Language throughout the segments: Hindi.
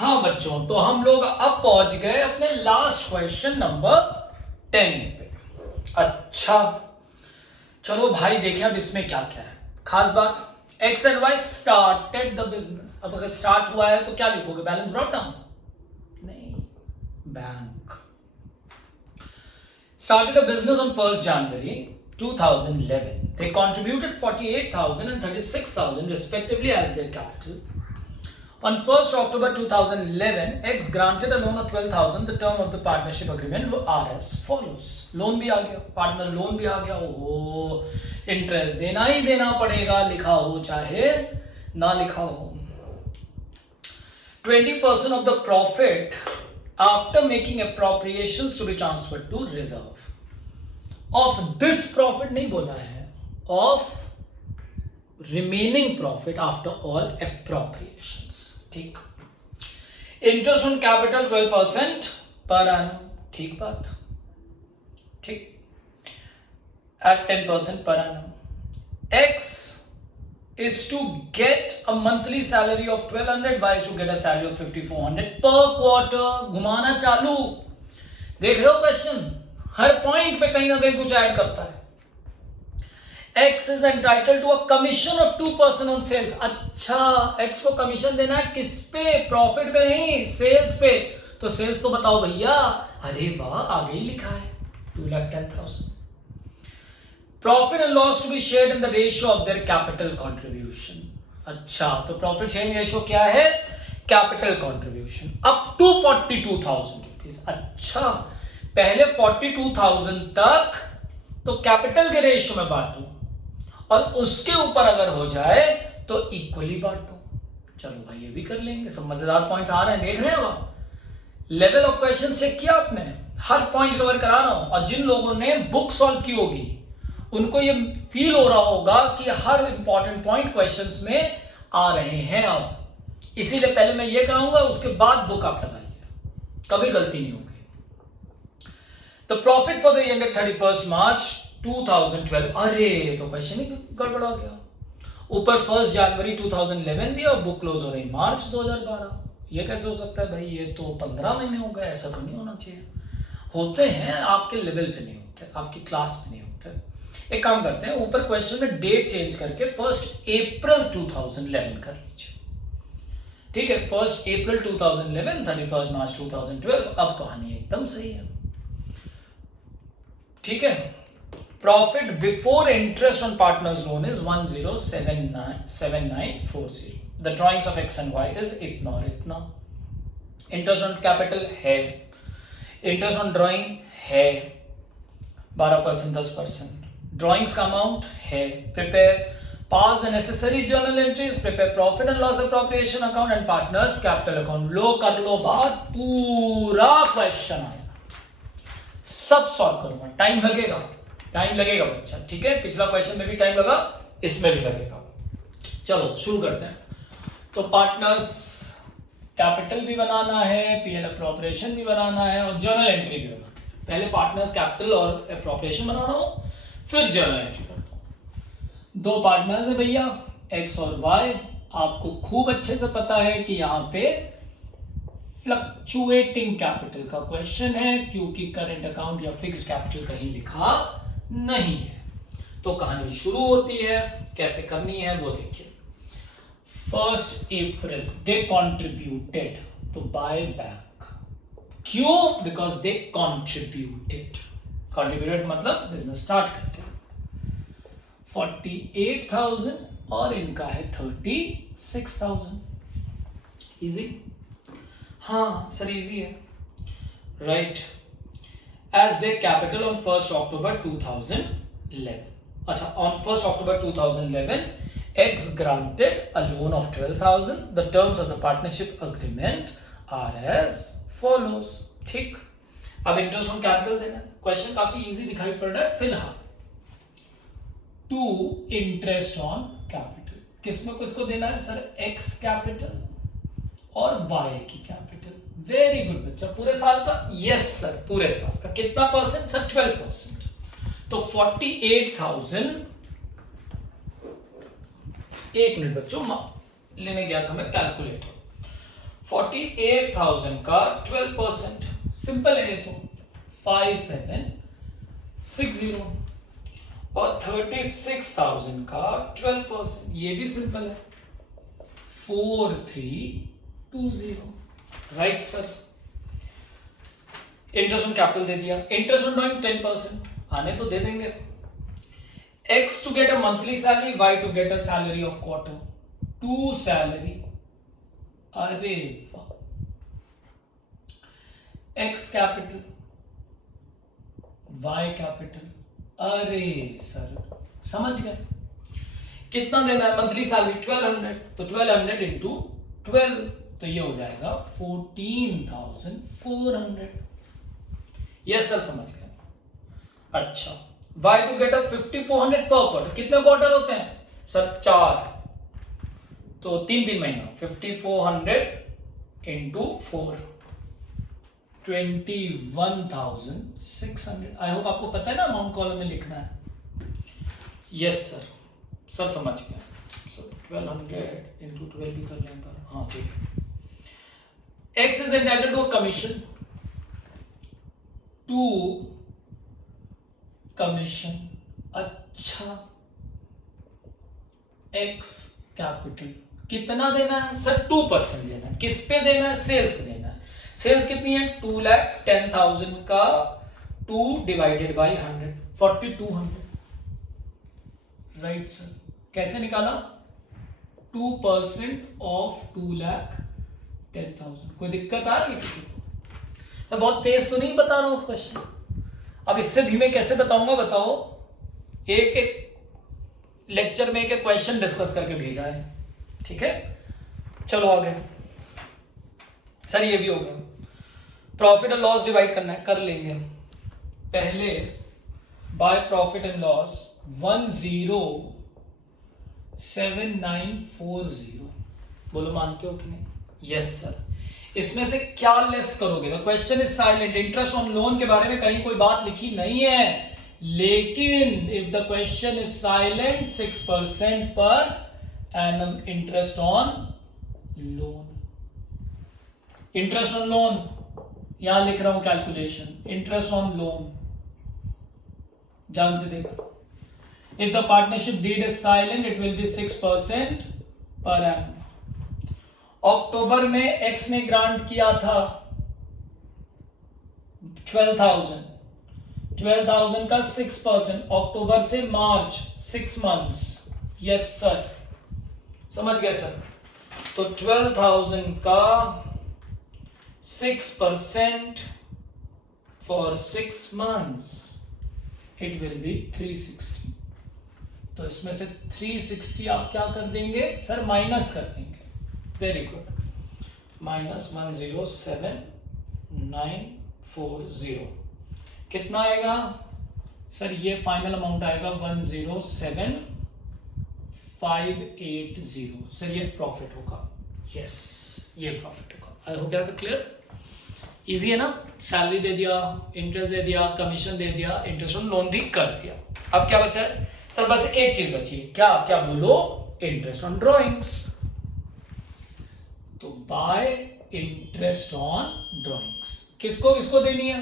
हाँ बच्चों, तो हम लोग अब पहुंच गए अपने लास्ट क्वेश्चन नंबर 10 पे। अच्छा चलो भाई देखें अब इसमें क्या क्या है खास बात। X and Y started the business. अब अगर स्टार्ट हुआ है तो क्या लिखोगे? Balance brought down? नहीं, bank. Started a business on 1st January 2011. They contributed 48,000 and 36,000 respectively as their capital. On 1st October 2011, X granted a loan of 12,000. The term of the partnership agreement are as follows. Loan भी आ गया, पार्टनर लोन भी आ गया। ओहो, इंटरेस्ट देना ही देना पड़ेगा, लिखा हो चाहे ना लिखा हो। 20% of the profit after making appropriations to be transferred to reserve. Of this profit नहीं बोला है, of remaining profit after all appropriations. ठीक। इंटरेस्ट ऑन कैपिटल 12% पर annum, ठीक बात, ठीक, at 10% per annum. X is to get a monthly salary of 1200, Y is to get a salary of 5400 per quarter. घुमाना चालू। देख रहे हो क्वेश्चन, हर पॉइंट पे कहीं ना कहीं कुछ ऐड करता है। X is entitled to a commission of 2% on sales. अच्छा, X को कमीशन देना है किस पे? प्रॉफिट पे नहीं, सेल्स पे। तो सेल्स तो बताओ भैया। अरे वाह, आगे ही लिखा है 2,10,000. Profit and loss to be shared in the ratio of their capital contribution. अच्छा, तो प्रॉफिट शेयरिंग रेशियो क्या है? Capital contribution up to 42,000 rupees. अच्छा, पहले 42,000 तक तो कैपिटल के रेशियो में बांटो और उसके ऊपर अगर हो जाए तो इक्वली बांटो। चलो भाई, ये भी कर लेंगे। सब मजेदार पॉइंट्स आ रहे हैं, देख रहे हैं आप? लेवल ऑफ क्वेश्चन चेक किया आपने? हर पॉइंट कवर करा रहा हूं। और जिन लोगों ने बुक सॉल्व की होगी उनको ये फील हो रहा होगा कि हर इंपॉर्टेंट पॉइंट क्वेश्चंस में आ रहे हैं। अब इसीलिए पहले मैं ये कराऊंगा, उसके बाद बुक आप लगाइए, कभी गलती नहीं होगी। तो profit for the year ended 31 मार्च 2012। अरे, तो क्वेश्चन ही गड़बड़ा गया। ऊपर 1 जनवरी 2011 दिया और बुक क्लोज हो रही मार्च 2012। ये कैसे हो सकता है भाई? ये तो 15 महीने हो गए, ऐसा तो नहीं होना चाहिए। होते हैं, आपके लेवल पे नहीं होते, आपकी क्लास में नहीं होते। एक काम करते हैं, ऊपर क्वेश्चन में डेट चेंज करके 1 अप्रैल 2011 कर लीजिए। ठीक है, 1 अप्रैल 2011, 31 मार्च 2012। अब कहानी एकदम सही है। ठीक है, profit before interest on partners loan is 107940। The drawings of X and Y is इतना और इतना। इंटरेस्ट ऑन कैपिटल है, इंटरेस्ट ऑन ड्रॉइंग है 12%, 10%। ड्रॉइंग्स का अमाउंट है। Prepare, pass the necessary journal entries, prepare profit and loss appropriation account and partners capital account. लो कर लो बात, पूरा क्वेश्चन आएगा, सब सॉल्व करूंगा। टाइम लगेगा, टाइम लगेगा बच्चा। ठीक है, पिछला क्वेश्चन में भी टाइम लगा, इसमें भी लगेगा। चलो शुरू करते हैं। तो पार्टनर्स कैपिटल भी बनाना है, पीएल अप्रोप्रिएशन भी बनाना है और जर्नल एंट्री भी बनाना है। पहले पार्टनर्स कैपिटल और अप्रोप्रिएशन बनाना हो, फिर जर्नल एंट्री करता हूं। दो पार्टनर्स है भैया, एक्स और वाई। आपको खूब अच्छे से पता है कि यहां पे फ्लक्चुएटिंग कैपिटल का क्वेश्चन है, क्योंकि करंट अकाउंट या फिक्स्ड कैपिटल कहीं लिखा नहीं है। तो कहानी शुरू होती है, कैसे करनी है वो देखिए। 1 अप्रैल दे कॉन्ट्रीब्यूटेड, तो बाय बैक। क्यों? Because they contributed. कॉन्ट्रीब्यूटेड मतलब बिजनेस स्टार्ट करते हैं। 48,000 और इनका है 36,000। इजी? हाँ सर, इजी है, right. As they capital on 1 October 2011। अच्छा, on 1 October 2011 X granted a loan of 12,000. The terms of the partnership agreement are as follows. ठीक, अब इंटरेस्ट ऑन कैपिटल देना है। क्वेश्चन काफी इजी दिखाई पड़ रहा है फिलहाल। टू इंटरेस्ट ऑन कैपिटल, किसमें किसको देना है सर? X कैपिटल और Y की कैपिटल। वेरी गुड बच्चा, पूरे साल का? यस सर, पूरे साल का। कितना परसेंट सर? 12%। तो 48,000, एक मिनट बच्चों, लेने गया था मैं कैलकुलेटर। 48,000 का 12%, सिंपल है ये तो 5760, और 36,000 का 12%, ये भी सिंपल है 4320। Right sir. Interest on capital दे दिया, इंटरेस्ट ऑन ड्रॉइंग 10%, आने तो दे देंगे। X to get a monthly salary, Y to get a salary of quarter, 2 salary, अरे वाह, X कैपिटल, Y कैपिटल, अरे सर समझ गए। कितना देना है मंथली सैलरी 1200, तो 1200 इंटू 12, तो ये हो जाएगा 14,400। यस सर समझ गए। अच्छा, Y to get a 5400 पर क्वार्टर, कितने क्वार्टर होते हैं सर 4, तो 3 महीना, 5400 इंटू 4, 21,600। आई होप आपको पता है ना अमाउंट कॉलम में लिखना है। यस सर, सर समझ गया। सर 1200 इंटू 12 भी कर लेंगे, हाँ ठीक है। X is entitled to a commission, to commission. अच्छा, एक्स कैपिटल कितना देना है सर 2% देना है। किस पे देना है? सेल्स पे देना है। सेल्स कितनी है 2,10,000 का 2 डिवाइडेड बाई 100, 4200। राइट सर, कैसे निकाला? 2% ऑफ 2,10,000। कोई दिक्कत आ रही है किसी को? मैं बहुत तेज तो नहीं बता रहा हूं क्वेश्चन, अब इससे धीमे कैसे बताऊंगा बताओ। एक एक लेक्चर में एक एक क्वेश्चन डिस्कस करके भेजा है, ठीक है। चलो आगे सर, ये भी हो गया। प्रॉफिट एंड लॉस डिवाइड करना है, कर लेंगे। पहले बाय प्रॉफिट एंड लॉस 107940, बोलो मानते हो कि नहीं? Yes sir. इसमें से क्या लेस करोगे? The question is silent. Interest on loan के बारे में कहीं कोई बात लिखी नहीं है, लेकिन if the question is silent 6% per annum interest on loan. Interest on loan यहां लिख रहा हूं कैलकुलेशन। इंटरेस्ट ऑन लोन ध्यान से देखो। If the partnership deed is silent it will be 6% per annum. अक्टूबर में एक्स ने ग्रांट किया था 12,000 का 6%, अक्टूबर से मार्च 6 मंथ्स। यस सर, समझ गए सर। तो 12,000 का 6% for 6 months it will B 360। तो इसमें से 360 आप क्या कर देंगे सर? माइनस कर देंगे। वेरी गुड, -107,940 कितना आएगा सर? ये फाइनल अमाउंट आएगा 107,580। सर ये प्रॉफिट होगा। यस, ये प्रॉफिट होगा। I hope that clear. Easy है ना? सैलरी दे दिया, इंटरेस्ट दे दिया, कमीशन दे दिया, इंटरेस्ट ऑन लोन भी कर दिया। अब क्या बचा है सर? बस एक चीज बची है। क्या क्या बोलो? Interest on drawings. तो बाय इंटरेस्ट ऑन ड्रॉइंग्स किसको किसको देनी है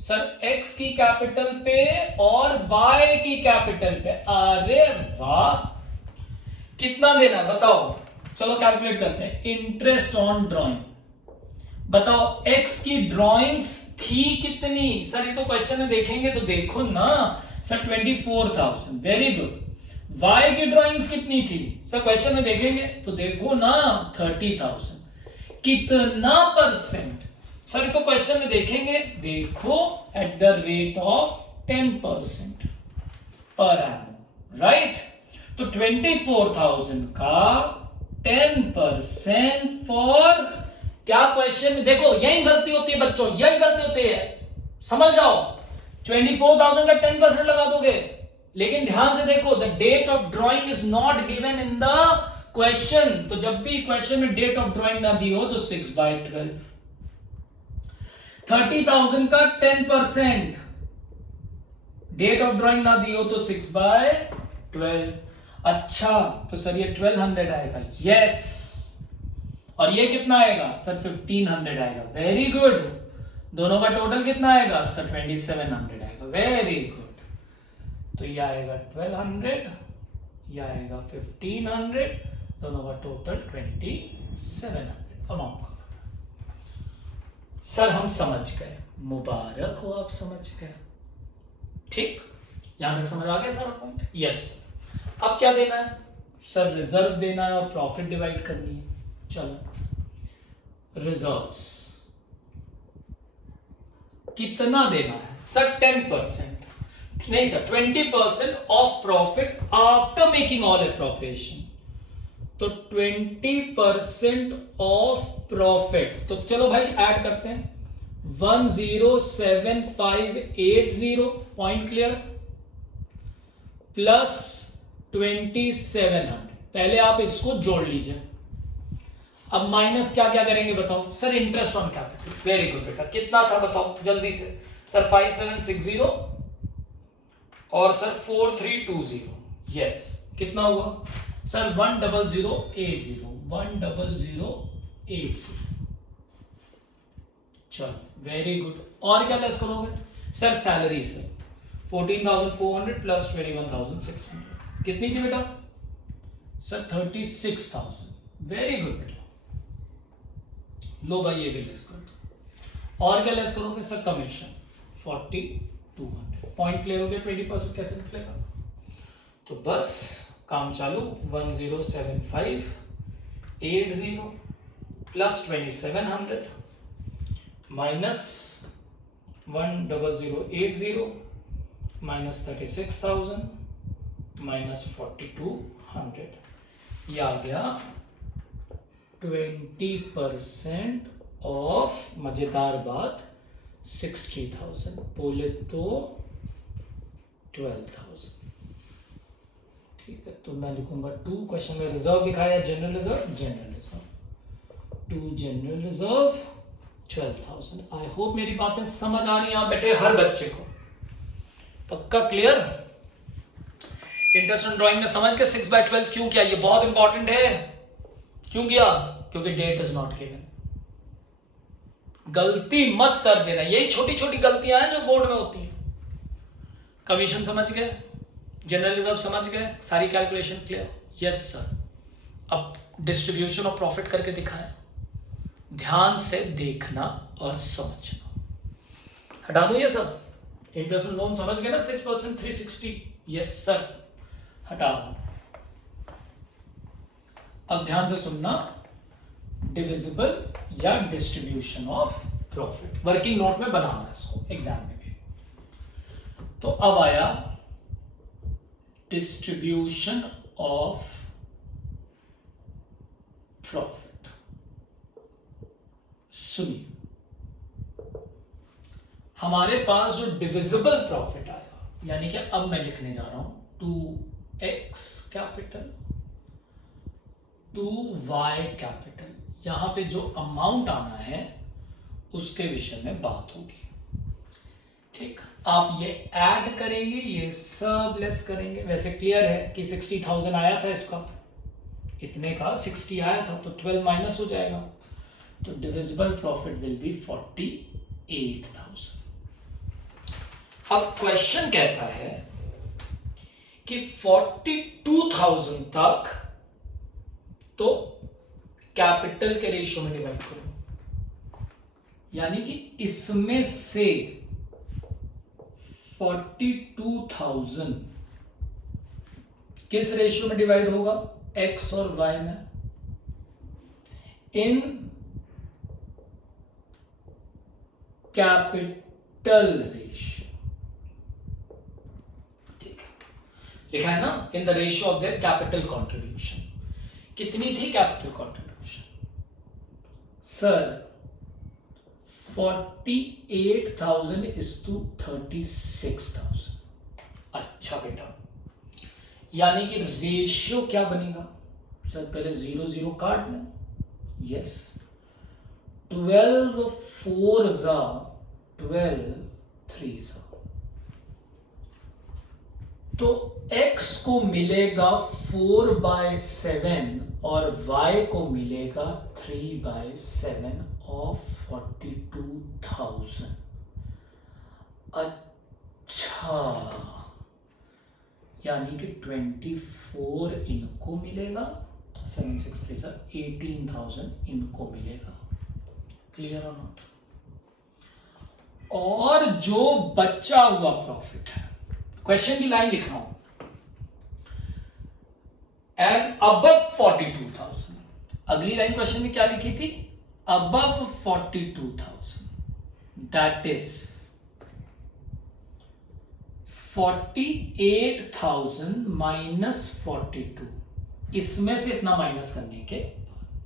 सर? एक्स की कैपिटल पे और वाई की कैपिटल पे। अरे वाह, कितना देना बताओ? चलो कैलकुलेट करते हैं। इंटरेस्ट ऑन ड्रॉइंग बताओ, एक्स की ड्रॉइंग्स थी कितनी सर? ये तो क्वेश्चन में देखेंगे तो देखो ना सर, 24,000। Very good. वाई की ड्रॉइंग्स कितनी थी सर? क्वेश्चन में देखेंगे तो देखो ना 30,000। कितना परसेंट सर? ये तो क्वेश्चन में देखेंगे, देखो at the rate of 10% per annum. Right, तो 24,000 का 10% फॉर क्या? क्वेश्चन में देखो यही गलती होती है बच्चों, यही गलती होती है, समझ जाओ। 24,000 का 10% लगा दोगे, लेकिन ध्यान से देखो the date of drawing is not given in the question. तो जब भी क्वेश्चन में डेट ऑफ ड्रॉइंग ना दी हो तो 6/12। 30,000 का 10%, डेट ऑफ ड्रॉइंग ना दी हो तो 6/12। अच्छा, तो सर ये 1200 आएगा। यस, और ये कितना आएगा सर 1500 आएगा। Very good. दोनों का टोटल कितना आएगा सर 2700 आएगा। Very good. तो ये आएगा 1200, ये आएगा 1500, दोनों का टोटल 2700 अमाउंट का। सर हम समझ गए, मुबारक हो आप समझ गए। ठीक, यहां तक समझ आ गया सारा पॉइंट? यस। अब क्या देना है सर? रिजर्व देना है और प्रॉफिट डिवाइड करनी है। चलो रिजर्व्स कितना देना है सर? 10% नहीं sir 20% of profit after making all appropriation. तो 20% ऑफ प्रॉफिट, तो चलो भाई ऐड करते हैं 107580 पॉइंट क्लियर प्लस 2700। पहले आप इसको जोड़ लीजिए। अब माइनस क्या क्या करेंगे बताओ sir? Interest on capital. Very good बेटा, कितना था बताओ जल्दी से सर? 5760 और सर 4320। यस, कितना हुआ सर? 10080 10080। चलो वेरी गुड। और क्या लेस करोगे सर? सैलरी से 14,400 प्लस 21,600 कितनी थी बेटा सर? 36,000। वेरी गुड बेटा। लो भाई ये भी लेस कर दो। और क्या लेस करोगे सर? कमीशन 4200। पॉइंट क्लियर हो गया? 20% कैसे निकलेगा? तो बस काम चालू। 107580 प्लस 2700 माइनस 10080 माइनस 36,000 माइनस 4200, ये आ गया 20% ऑफ, मजेदार बात 60,000, बोले तो 12,000। ठीक है, तो मैं लिखूंगा 2, क्वेश्चन में रिजर्व दिखाया, general reserve, general reserve 2 general reserve 12,000। I hope मेरी बातें समझ आ रही हैं आप बेटे हर बच्चे को, पक्का क्लियर? इंटरेस्ट ऑन ड्राइंग में समझ के 6/12 क्यों किया? ये बहुत इंपॉर्टेंट है। क्यों किया? क्योंकि डेट इज नॉट गिवन। गलती मत कर देना, यही छोटी छोटी गलतियां हैं जो बोर्ड में होती हैं। कमीशन समझ गए, जनरल रिजर्व समझ गए, सारी कैलकुलेशन क्लियर? Yes sir. अब डिस्ट्रीब्यूशन ऑफ प्रॉफिट करके दिखाया, ध्यान से देखना और समझना। हटा दो ये सब। इंटरेस्ट ऑन लोन समझ गए ना? 6% 360। यस सर, हटा दो। अब ध्यान से सुनना, डिविजिबल या distribution of profit working note में बनाना इसको एग्जाम में भी। तो अब आया डिस्ट्रीब्यूशन ऑफ प्रॉफिट। सुनिए, हमारे पास जो डिविजिबल प्रॉफिट आया, यानी कि अब मैं लिखने जा रहा हूं 2x कैपिटल 2y कैपिटल, यहां पे जो अमाउंट आना है उसके विषय में बात होगी। ठीक, आप ये ऐड करेंगे, ये सब लेस करेंगे। वैसे क्लियर है कि 60,000 आया था, इसका इतने का 60 आया था, तो 12 माइनस हो जाएगा, तो डिविजिबल प्रॉफिट विल बी 48,000। अब क्वेश्चन कहता है कि 42,000 तक तो कैपिटल के रेशियो में डिवाइड करो, यानी कि इसमें से 42,000 किस रेशियो में डिवाइड होगा? x और y में, इन कैपिटल रेशियो। ठीक है, लिखा है ना, in the ratio of their capital contribution. कितनी थी capital contribution sir? 48,000 is to 36,000। अच्छा बेटा, यानी कि रेशियो क्या बनेगा सर? पहले 0 0 काट दें। यस, 12 4 12 3 सा तो x को मिलेगा 4/7 और y को मिलेगा 3/7 ऑफ 42,000। अच्छा, यानी कि 24 इनको मिलेगा, 7 6 3 18,000 इनको मिलेगा। क्लियर और नॉट? और जो बचा हुआ प्रॉफिट है, क्वेश्चन की लाइन लिख रहा हूं, एंड अबव 42,000। अगली लाइन क्वेश्चन में क्या लिखी थी? Above 42,000, that is 48,000 minus 42। इसमें से इतना माइनस करने के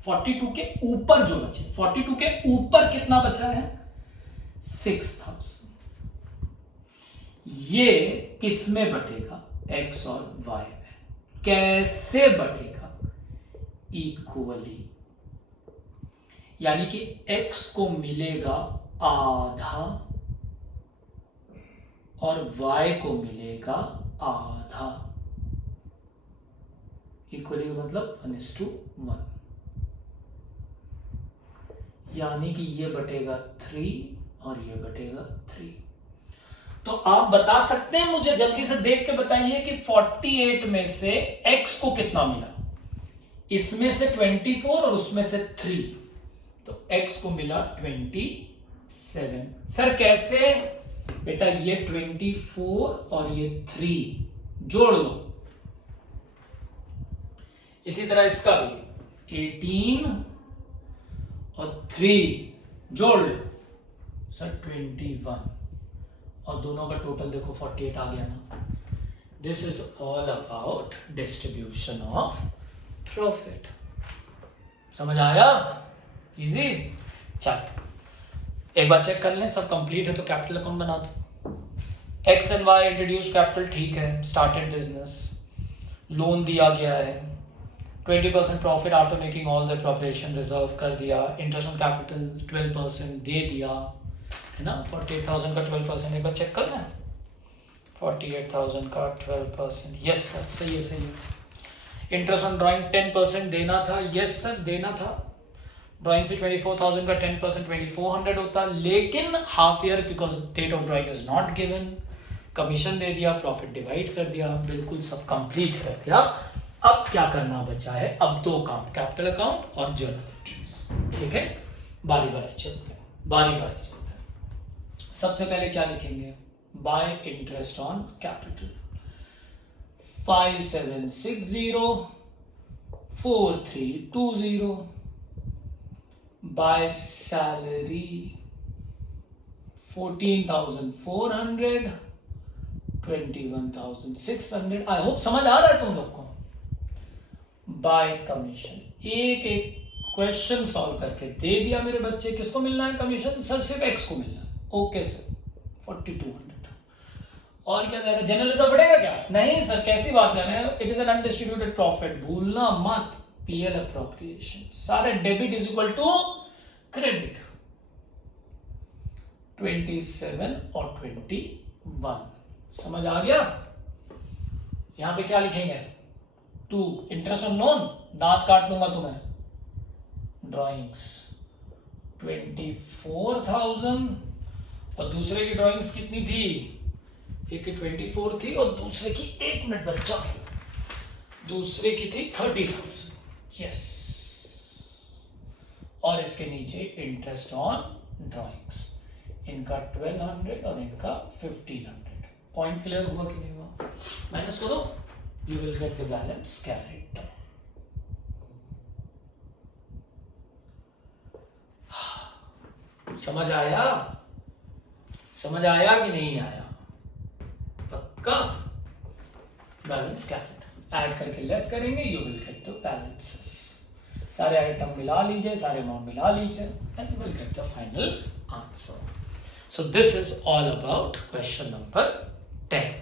42 के ऊपर जो बचे, 42 के ऊपर कितना बचा है? 6,000। ये किस में बटेगा? x और y में। कैसे बटेगा? इक्वली, यानी कि x को मिलेगा आधा और y को मिलेगा आधा। इक्वली मतलब 1:1, यानी कि ये बटेगा 3 और ये बटेगा 3। तो आप बता सकते हैं, मुझे जल्दी से देख के बताइए कि 48 में से x को कितना मिला? इसमें से 24 और उसमें से 3, तो x को मिला 27। सर कैसे? बेटा ये 24 और ये 3 जोड़ लो। इसी तरह इसका भी 18 और 3 जोड़ लो सर 21, और दोनों का टोटल देखो 48 आ गया ना। This is all about distribution of profit. समझ आया? इजी। चल एक बार चेक कर लें, सब कंप्लीट है तो कैपिटल अकाउंट बना दो। X and Y introduce capital, ठीक है, स्टार्टेड बिजनेस, लोन दिया गया है, 20% profit after making all the preparation reserve कर दिया, इंटरेस्ट ऑन कैपिटल 12% दे दिया है ना। 48,000 का 12%, एक बार चेक कर लें। 48,000 का 12%, यस सर, सही है सही है। इंटरेस्ट ऑन ड्राइंग 10% देना था, यस सर देना था। ड्राइंग से 24,000 का 10% 2400 होता, लेकिन half year because date of drawing is not given, commission दे दिया, प्रॉफिट डिवाइड कर दिया, बिल्कुल सब कंप्लीट कर दिया। अब क्या करना बचा है? अब दो काम, कैपिटल अकाउंट और जर्नल एंट्रीज, ठीक है। बारी बारी चलते हैं, बारी बारी चलते हैं। सबसे पहले क्या लिखेंगे? Bye interest on capital 5760 4320, by salary 14,400 21,600। I hope समझ आ रहा है तुम लोग को। बाय कमीशन, एक एक क्वेश्चन सॉल्व करके दे दिया मेरे बच्चे। किसको मिलना है कमीशन? सर सिर्फ एक्स को मिलना है। Okay sir 4200। और क्या कह रहे हैं? जनरल रिजर्व बढ़ेगा क्या? नहीं सर, कैसी बात कर रहे हैं? It is an undistributed profit, भूलना मत। पीएल अप्रोप्रिएशन, सारे debit is equal to credit. 27 और 21, समझ आ गया? यहां पे क्या लिखेंगे? 2 इंटरेस्ट ऑन लोन, दांत काट लूंगा तुम्हें। ड्राइंग्स 24,000 और दूसरे की ड्राइंग्स कितनी थी? एक की 24 थी और दूसरे की, एक मिनट बच्चा, दूसरे की थी 30,000, यस। और इसके नीचे इंटरेस्ट ऑन ड्राइंग्स, इनका 1200 और इनका 1500। पॉइंट क्लियर हुआ कि नहीं हुआ? माइनस करो, you will get the balance carried. समझ आया? समझ आया कि नहीं आया? पक्का? बैलेंस कैरिड ऐड करके लेस करेंगे, you will get the balances. सारे आइटम मिला लीजिए, सारे अमाउंट मिला लीजिए, and you will get the final answer. So this is all about question number 10.